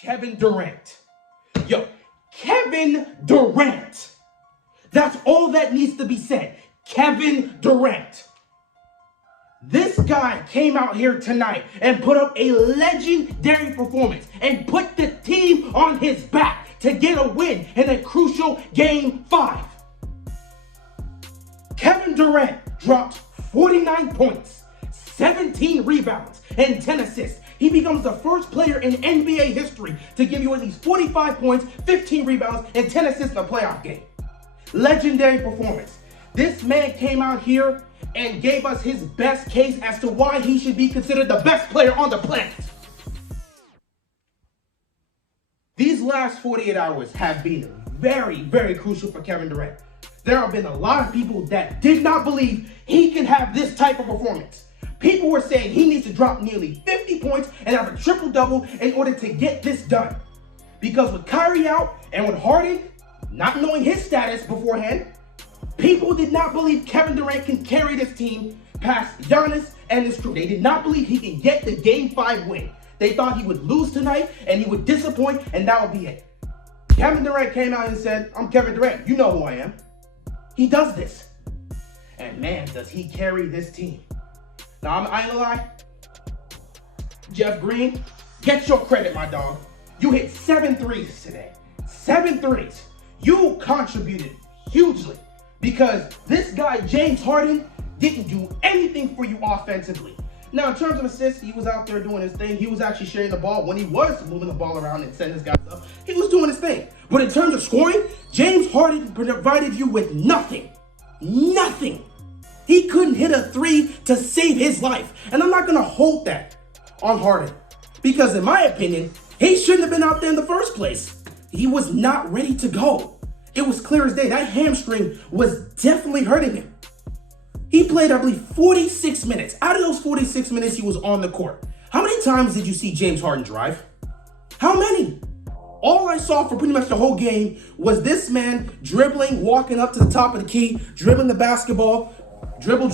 Kevin Durant. Yo, Kevin Durant. That's all that needs to be said. Kevin Durant. This guy came out here tonight and put up a legendary performance and put the team on his back to get a win in a crucial Game 5. Kevin Durant dropped 49 points, 17 rebounds, and 10 assists. He becomes the first player in NBA history to give you at least 45 points, 15 rebounds, and 10 assists in a playoff game. Legendary performance. This man came out here and gave us his best case as to why he should be considered the best player on the planet. These last 48 hours have been very, very crucial for Kevin Durant. There have been a lot of people that did not believe he can have this type of performance. People were saying he needs to drop nearly 50 points and have a triple-double in order to get this done. Because with Kyrie out and with Harden not knowing his status beforehand, people did not believe Kevin Durant can carry this team past Giannis and his crew. They did not believe he can get the Game 5 win. They thought he would lose tonight and he would disappoint and that would be it. Kevin Durant came out and said, I'm Kevin Durant. You know who I am. He does this. And man, does he carry this team. Now, I ain't gonna lie. Jeff Green, get your credit, my dog. You hit 7 threes today. 7 threes. You contributed hugely because this guy, James Harden, didn't do anything for you offensively. Now, in terms of assists, he was out there doing his thing. He was actually sharing the ball. When he was moving the ball around and sending his guys up, he was doing his thing. But in terms of scoring, James Harden provided you with nothing. Nothing. He couldn't hit a 3 to save his life. And I'm not going to hold that on Harden. Because in my opinion, he shouldn't have been out there in the first place. He was not ready to go. It was clear as day. That hamstring was definitely hurting him. He played, I believe, 46 minutes. Out of those 46 minutes, he was on the court. How many times did you see James Harden drive? How many? All I saw for pretty much the whole game was this man dribbling, walking up to the top of the key, dribbling the basketball, dribble,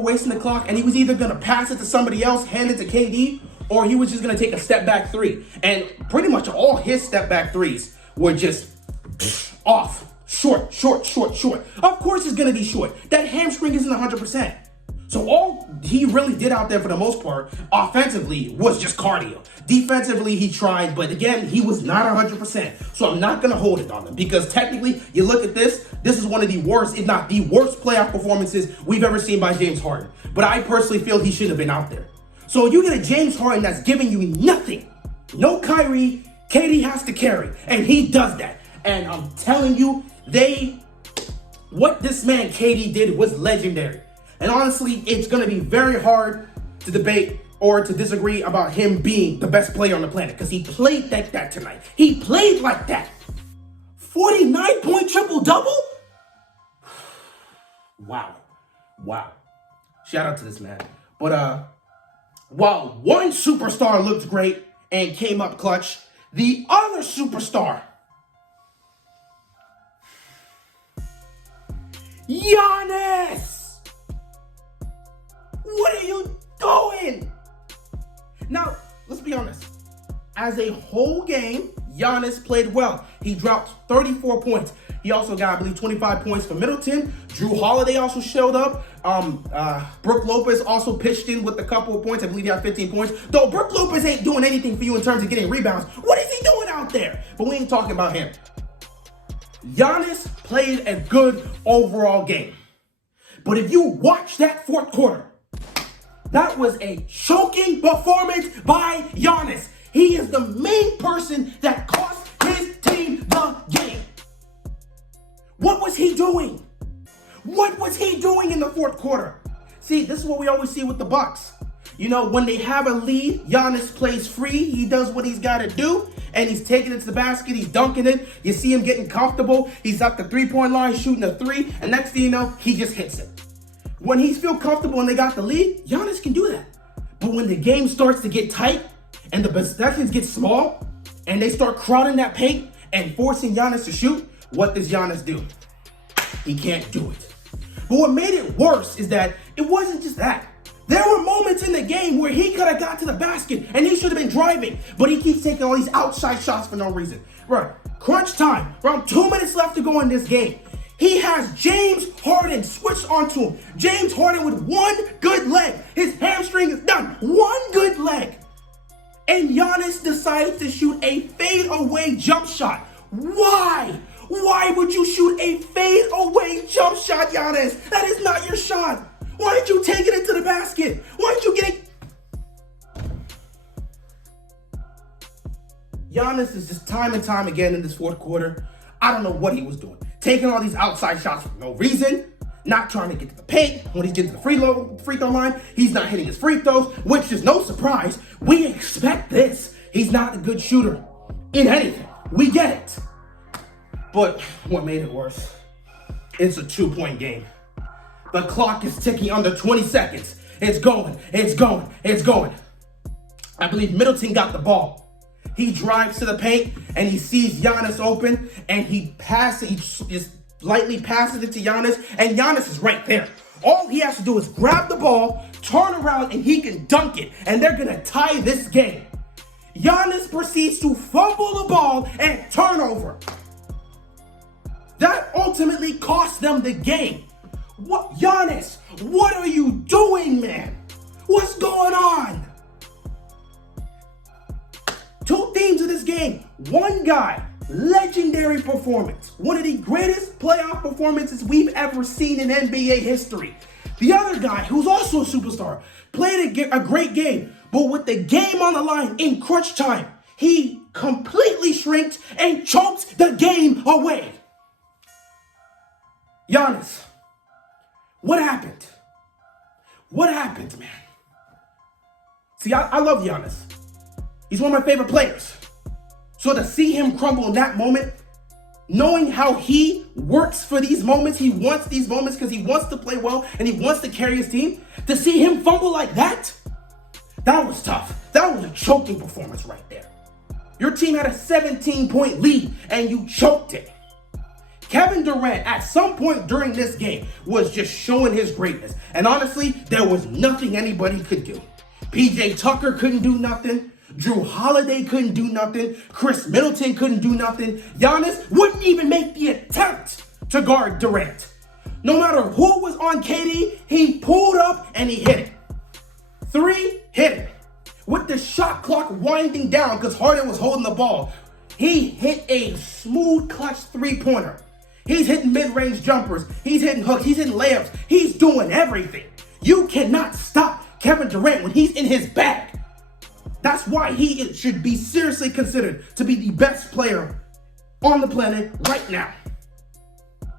wasting the clock, and he was either going to pass it to somebody else, hand it to KD, or he was just going to take a step back 3. And pretty much all his step back 3s were just off. Short. Of course it's going to be short. That hamstring isn't 100%. So all he really did out there for the most part, offensively, was just cardio. Defensively, he tried, but again, he was not 100%. So I'm not going to hold it on him because technically, you look at this is one of the worst, if not the worst playoff performances we've ever seen by James Harden. But I personally feel he shouldn't have been out there. So you get a James Harden that's giving you nothing. No Kyrie, KD has to carry, and he does that. And I'm telling you, what this man KD did was legendary. And honestly, it's going to be very hard to debate or to disagree about him being the best player on the planet because he played like that tonight. He played like that. 49-point triple-double? Wow. Shout out to this man. But while one superstar looked great and came up clutch, the other superstar, Giannis! What are you doing? Now, let's be honest. As a whole game, Giannis played well. He dropped 34 points. He also got, I believe, 25 points for Middleton. Drew Holiday also showed up. Brook Lopez also pitched in with a couple of points. I believe he had 15 points. Though Brook Lopez ain't doing anything for you in terms of getting rebounds. What is he doing out there? But we ain't talking about him. Giannis played a good overall game. But if you watch that fourth quarter, that was a choking performance by Giannis. He is the main person that cost his team the game. What was he doing? What was he doing in the fourth quarter? See, this is what we always see with the Bucks. You know, when they have a lead, Giannis plays free. He does what he's got to do, and he's taking it to the basket. He's dunking it. You see him getting comfortable. He's up the three-point line, shooting a 3, and next thing you know, he just hits it. When he feels comfortable and they got the lead, Giannis can do that. But when the game starts to get tight and the possessions get small and they start crowding that paint and forcing Giannis to shoot, what does Giannis do? He can't do it. But what made it worse is that it wasn't just that. There were moments in the game where he could have got to the basket and he should have been driving, but he keeps taking all these outside shots for no reason. Right, crunch time, around 2 minutes left to go in this game. He has James Harden switched onto him. James Harden with one good leg. His hamstring is done. One good leg. And Giannis decides to shoot a fade-away jump shot. Why? Why would you shoot a fade-away jump shot, Giannis? That is not your shot. Why did you take it into the basket? Why did you get it? Giannis is just time and time again in this fourth quarter. I don't know what he was doing. Taking all these outside shots for no reason. Not trying to get to the paint. When he gets to the free throw line, he's not hitting his free throws, which is no surprise. We expect this. He's not a good shooter in anything. We get it. But what made it worse? It's a 2-point game. The clock is ticking under 20 seconds. It's going. I believe Middleton got the ball. He drives to the paint and he sees Giannis open and he just lightly passes it to Giannis, and Giannis is right there. All he has to do is grab the ball, turn around, and he can dunk it, and they're gonna tie this game. Giannis proceeds to fumble the ball and turnover. That ultimately cost them the game. What, Giannis, what are you doing, man? What's going on? Two themes of this game. One guy, legendary performance. One of the greatest playoff performances we've ever seen in NBA history. The other guy, who's also a superstar, played a great game, but with the game on the line in crunch time, he completely shrinked and choked the game away. Giannis, what happened? What happened, man? See, I love Giannis. He's one of my favorite players. So to see him crumble in that moment, knowing how he works for these moments, he wants these moments because he wants to play well and he wants to carry his team, to see him fumble like that, that was tough. That was a choking performance right there. Your team had a 17-point lead and you choked it. Kevin Durant, at some point during this game, was just showing his greatness. And honestly, there was nothing anybody could do. PJ Tucker couldn't do nothing. Drew Holiday couldn't do nothing. Chris Middleton couldn't do nothing. Giannis wouldn't even make the attempt to guard Durant. No matter who was on KD, he pulled up and he hit it. Three, hit it. With the shot clock winding down because Harden was holding the ball, he hit a smooth clutch three-pointer. He's hitting mid-range jumpers. He's hitting hooks. He's hitting layups. He's doing everything. You cannot stop Kevin Durant when he's in his bag. That's why he should be seriously considered to be the best player on the planet right now.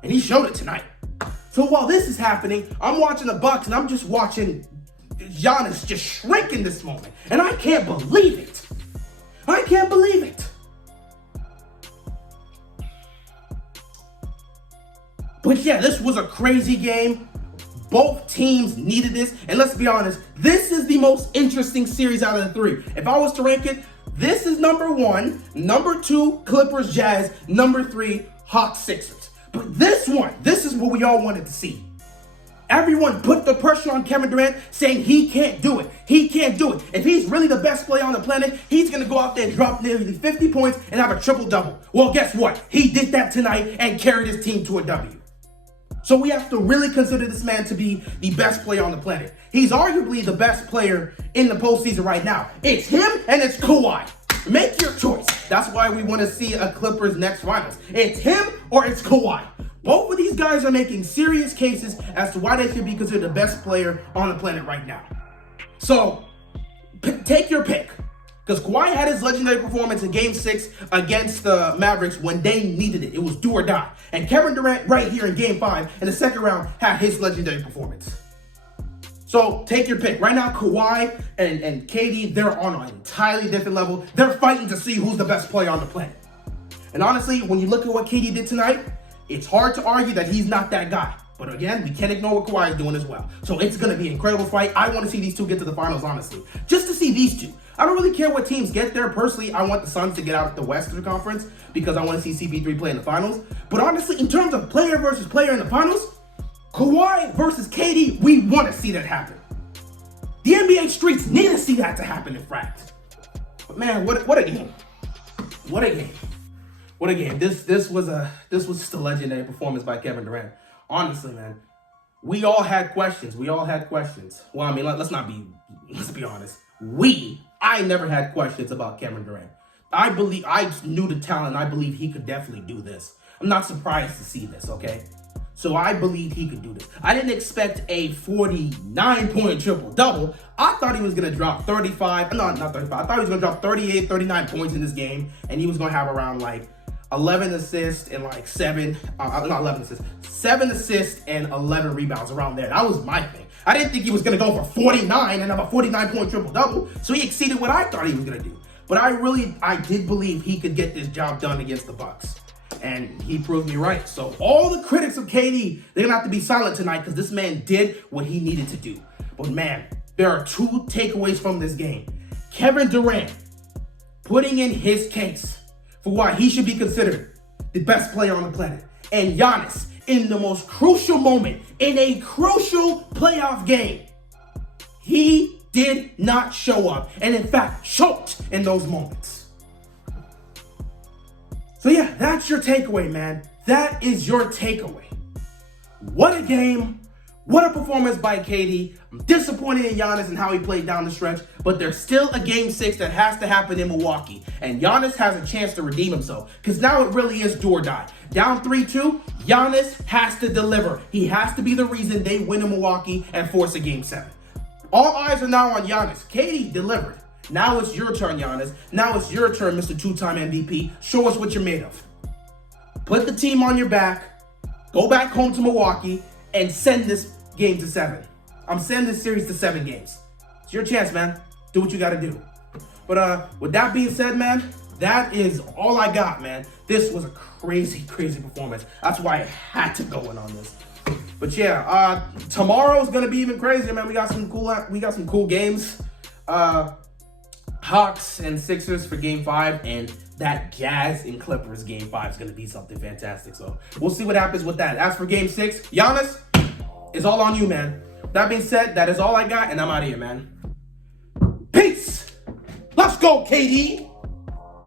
And he showed it tonight. So while this is happening, I'm watching the Bucks and I'm just watching Giannis just shrink in this moment. And I can't believe it. I can't believe it. But yeah, this was a crazy game. Both teams needed this. And let's be honest, this is the most interesting series out of the three. If I was to rank it, this is number one, number two, Clippers, Jazz, number three, Hawks, Sixers. But this one, this is what we all wanted to see. Everyone put the pressure on Kevin Durant saying he can't do it. He can't do it. If he's really the best player on the planet, he's going to go out there and drop nearly 50 points and have a triple-double. Well, guess what? He did that tonight and carried his team to a W. So we have to really consider this man to be the best player on the planet. He's arguably the best player in the postseason right now. It's him and it's Kawhi. Make your choice. That's why we want to see a Clippers next finals. It's him or it's Kawhi. Both of these guys are making serious cases as to why they should be considered the best player on the planet right now. So take your pick. Because Kawhi had his legendary performance in Game 6 against the Mavericks when they needed it. It was do or die. And Kevin Durant right here in Game 5 in the second round had his legendary performance. So take your pick. Right now, Kawhi and KD, they're on an entirely different level. They're fighting to see who's the best player on the planet. And honestly, when you look at what KD did tonight, it's hard to argue that he's not that guy. But again, we can't ignore what Kawhi is doing as well. So it's going to be an incredible fight. I want to see these two get to the finals, honestly. Just to see these two. I don't really care what teams get there. Personally, I want the Suns to get out of the Western Conference because I want to see CP3 play in the finals. But honestly, in terms of player versus player in the finals, Kawhi versus KD, we want to see that happen. The NBA streets need to see that to happen in fact. But man, what a game. What a game. What a game. This was just a legendary performance by Kevin Durant. Honestly, man. We all had questions. Well, I mean, let's be honest. I never had questions about Kevin Durant. I knew the talent. I believe he could definitely do this. I'm not surprised to see this, okay? So I believe he could do this. I didn't expect a 49-point triple-double. I thought he was going to drop 35. No, not 35. I thought he was going to drop 38, 39 points in this game. And he was going to have around like 11 assists and like 7 assists and 11 rebounds around there. That was my thing. I didn't think he was going to go for 49 and have a 49-point triple-double. So he exceeded what I thought he was going to do. But I did believe he could get this job done against the Bucks. And he proved me right. So all the critics of KD, they're going to have to be silent tonight because this man did what he needed to do. But man, there are 2 takeaways from this game. Kevin Durant putting in his case for why he should be considered the best player on the planet. And Giannis, in the most crucial moment, in a crucial playoff game, he did not show up. And in fact, choked in those moments. So yeah, that's your takeaway, man. That is your takeaway. What a game. What a performance by KD. I'm disappointed in Giannis and how he played down the stretch, but there's still a game 6 that has to happen in Milwaukee. And Giannis has a chance to redeem himself because now it really is do or die. Down 3-2, Giannis has to deliver. He has to be the reason they win in Milwaukee and force a game 7. All eyes are now on Giannis. KD delivered. Now it's your turn, Giannis. Now it's your turn, Mr. 2-time MVP. Show us what you're made of. Put the team on your back. Go back home to Milwaukee and send this game to 7. I'm sending this series to 7 games. It's your chance, man. Do what you got to do. But with that being said, man, that is all I got, man. This was a crazy, crazy performance. That's why I had to go in on this. But yeah, tomorrow's gonna be even crazier, man. We got some cool games. Hawks and Sixers for game 5, and that Jazz and Clippers game 5 is going to be something fantastic. So we'll see what happens with that. As for game 6, Giannis, it's all on you, man. That being said, that is all I got, and I'm out of here, man. Peace. Let's go, KD.